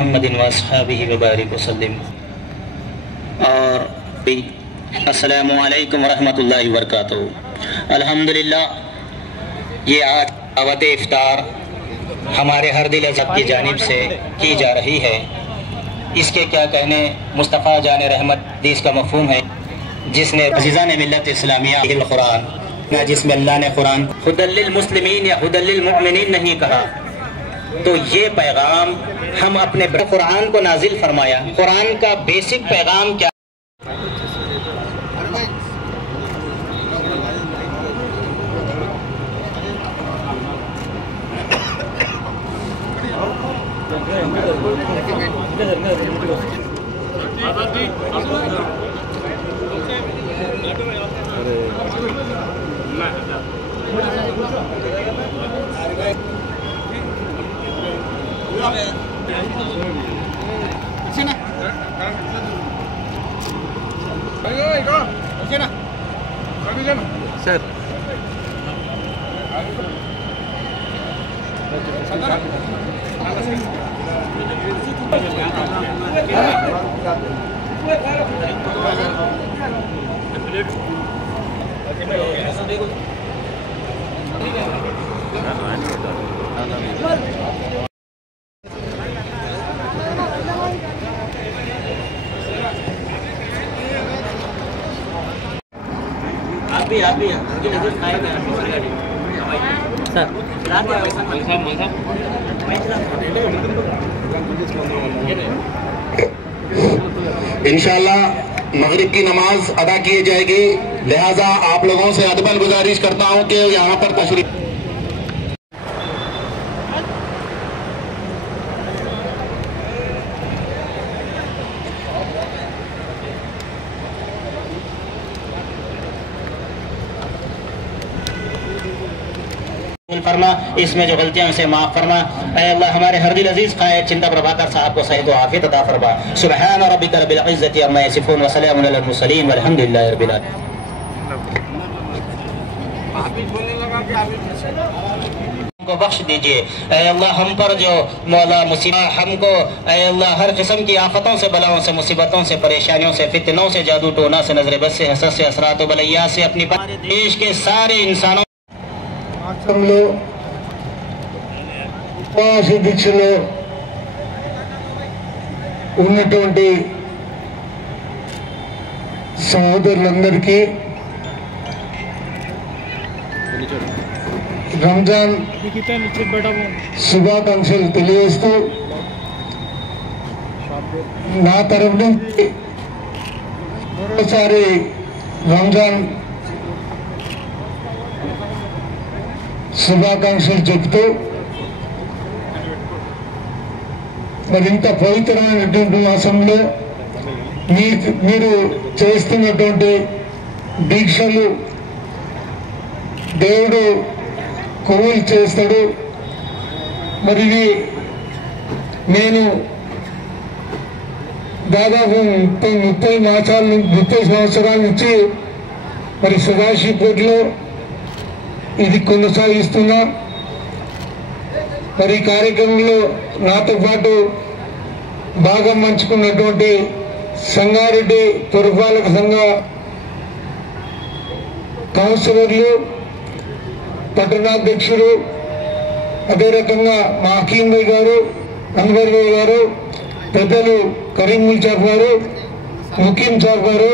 मुहम्मदिन व अस्हाबिहि व बारिक वसल्लिम। और अस्सलामु अलैकुम व रहमतुल्लाहि व बरकातुहू। अल्हम्दुलिल्लाह, ये आज दावत इफ्तार हमारे हर दिल अज़ब की जानिब से की जा रही है। इसके क्या कहने, मुस्तफ़ा जान रहमत हदीस का मफ़हूम है, जिसने अज़ीज़ान मिल्लत इस्लामिया कुरान, जिसमें अल्लाह ने कुरान हुदल लिल मुस्लिमीन या हुदल लिल मुमिनीन नहीं कहा, तो ये पैगाम हम अपने कुरान को नाजिल फरमाया। कुरान का बेसिक पैगाम क्या? सर आप भी इंशाअल्लाह मगरिब की नमाज अदा की जाएगी, लिहाजा आप लोगों से अदबन गुजारिश करता हूं कि यहाँ पर तशरीफ। फरमा, इसमें जो गलतियां उसे माफ फरमा। ऐ अल्लाह, हमारे हर दिल अजीज कायद चिंता प्रभाकर साहब को सही तो आफियत अता फरमा। सुब्हान रब्बिका रब्बिल इज्जति अम्मा यसिफून व सलामुन अलल मुरसलीन वल्हम्दुलिल्लाहि रब्बिल आलमीन। हमको बख्श दीजिए ऐ अल्लाह, हम पर जो मौला मुसीबत, हमको ऐ अल्लाह हर किस्म की आफतों से, बलाओं से, मुसीबतों से, परेशानियों से, फितनों से, जादू टोना से, नजर बद से, हसद से, असरात व बलैया से अपनी देश के सारे इंसानों ఉపవాస దీక్షలో ఉన్నటువంటి సహోదరులందరికీ రంజాన్ శుభాకాంక్షలు తెలియజేస్తూ నా తరఫు నుంచి మరోసారి రంజాన్ శుభాకాంక్షలు చెబుతూ, మరి ఇంత పవిత్రమైనటువంటి మాసంలో మీరు చేస్తున్నటువంటి దీక్షలు దేవుడు కబూల్ చేస్తాడు. మరి ఇది నేను దాదాపు 30 సంవత్సరాల నుంచి మరి సదాశివపేటలో ఇది కొనసాగిస్తున్నా. మరి ఈ కార్యక్రమంలో నాతో పాటు భాగం పంచుకున్నటువంటి సంగారెడ్డి పురపాలక సంఘ కౌన్సిలర్లు, పట్టణాధ్యక్షుడు, అదే రకంగా మా హకీం భాయ్ గారు, అన్వర్ భాయ్ గారు, పెద్దలు కరీం ముల్చాఫ్ గారు, ముకీం సాబ్ గారు,